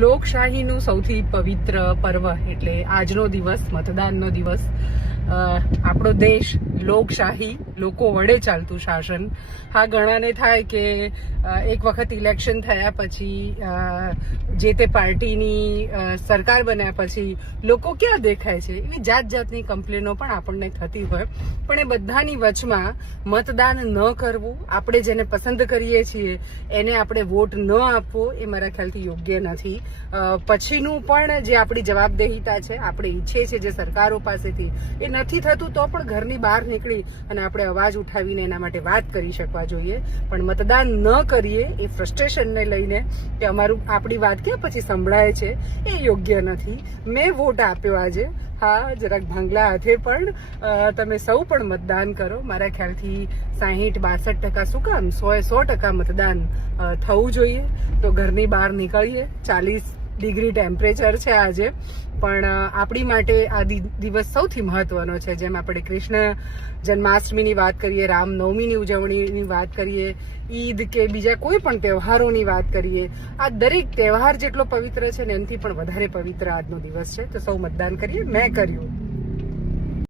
લોકશાહીનું સૌથી પવિત્ર પર્વ એટલે આજનો દિવસ, મતદાનનો દિવસ. આપણો દેશ લોકશાહી, લોકો વડે ચાલતું શાસન. હા, ઘણાને થાય કે એક વખત ઇલેક્શન થયા પછી જે તે પાર્ટીની સરકાર બન્યા પછી લોકો ક્યાં દેખાય છે? એવી જાત જાતની કમ્પ્લેનો પણ આપણને થતી હોય. પણ એ બધાની વચમાં મતદાન ન કરવું, આપણે જેને પસંદ કરીએ છીએ, એને આપણે વોટ ન આપવો, એ મારા ખ્યાલથી યોગ્ય નથી. પછીનું પણ જે આપણી જવાબદેહિતા છે, આપણે ઈચ્છે છે જે સરકારો પાસેથી, એ નથી થતું તો પણ ઘરની બહાર નીકળી અને આપણે અવાજ ઉઠાવીને એના માટે વાત કરી શકવા જોઈએ. પણ મતદાન ન કરીએ એ ફ્રસ્ટ્રેશનને લઈને કે અમારું આપણી વાત ક્યાં પછી સંભળાય છે, એ યોગ્ય નથી. મેં વોટ આપ્યો આજે. હા, જરાક ભાંગલા હાથે પણ તમે સૌ પણ મતદાન કરો. મારા ખ્યાલથી સાહીઠ, બાસઠ ટકા શું કામ? સો એ સો ટકા મતદાન થવું જોઈએ. તો ઘરની બહાર નીકળીએ. ચાલીસ ડિગ્રી ટેમ્પરેચર છે આજે. પણ આપણી માટે આ દિવસ સૌથી મહત્વનો છે. જેમ આપણે કૃષ્ણ જન્માષ્ટમીની વાત કરીએ, રામનવમીની ઉજવણીની વાત કરીએ ઈદ કે બીજા કોઈ પણ તહેવારોની વાત કરીએ, આ દરેક તહેવાર જેટલો પવિત્ર છે ને એનાથી પણ વધારે પવિત્ર આજનો દિવસ છે. તો સૌ મતદાન કરીએ. મેં કર્યું.